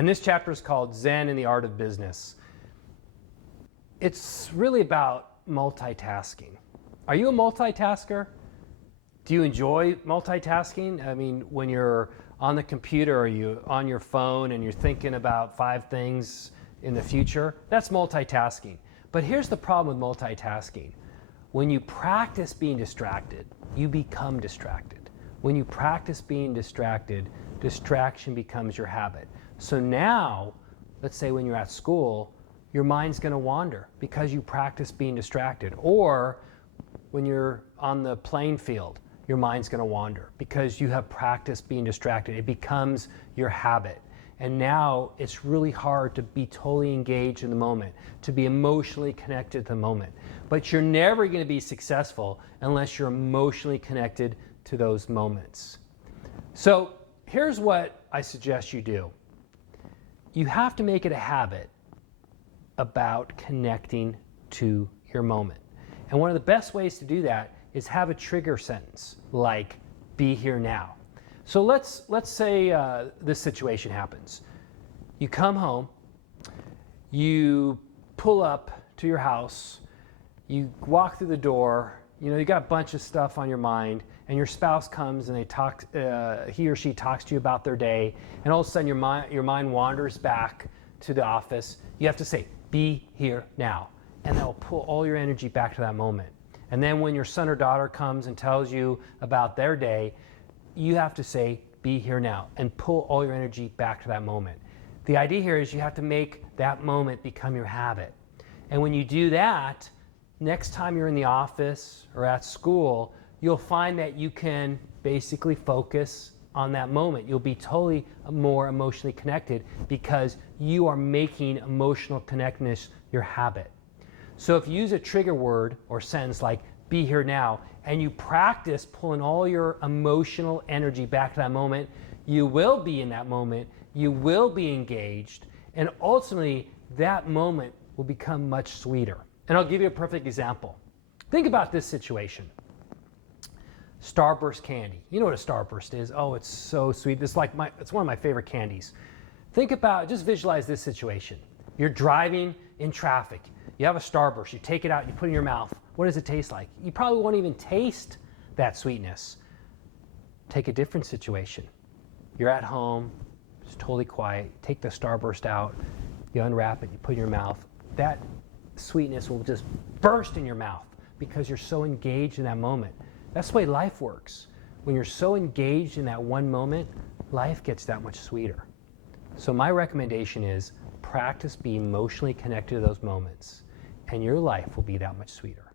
And this chapter is called Zen and the Art of Business. It's really about multitasking. Are you a multitasker? Do you enjoy multitasking? I mean, when you're on the computer or you on your phone and you're thinking about 5 things in the future, that's multitasking. But here's the problem with multitasking. When you practice being distracted, you become distracted. When you practice being distracted, distraction becomes your habit. So now, let's say when you're at school, your mind's going to wander because you practice being distracted. Or when you're on the playing field, your mind's going to wander because you have practiced being distracted. It becomes your habit. And now it's really hard to be totally engaged in the moment, to be emotionally connected to the moment. But you're never going to be successful unless you're emotionally connected to those moments. So here's what I suggest you do. You have to make it a habit about connecting to your moment. And one of the best ways to do that is have a trigger sentence like, be here now. So let's say this situation happens. You come home, you pull up to your house, you walk through the door, you got a bunch of stuff on your mind, and your spouse comes and he or she talks to you about their day, and all of a sudden your mind wanders back to the office. You have to say, be here now, and that will pull all your energy back to that moment. And then when your son or daughter comes and tells you about their day, you have to say, be here now, and pull all your energy back to that moment. The idea here is you have to make that moment become your habit. And when you do that, next time you're in the office or at school, you'll find that you can basically focus on that moment. You'll be totally more emotionally connected because you are making emotional connectedness your habit. So if you use a trigger word or sentence like be here now, and you practice pulling all your emotional energy back to that moment, you will be in that moment, you will be engaged, and ultimately that moment will become much sweeter. And I'll give you a perfect example. Think about this situation. Starburst candy. You know what a Starburst is? Oh, it's so sweet. It's one of my favorite candies. Just visualize this situation. You're driving in traffic. You have a Starburst. You take it out, you put it in your mouth. What does it taste like? You probably won't even taste that sweetness. Take a different situation. You're at home, it's totally quiet. Take the Starburst out, you unwrap it, you put it in your mouth. That sweetness will just burst in your mouth because you're so engaged in that moment. That's the way life works. When you're so engaged in that one moment, life gets that much sweeter. So my recommendation is practice being emotionally connected to those moments, and your life will be that much sweeter.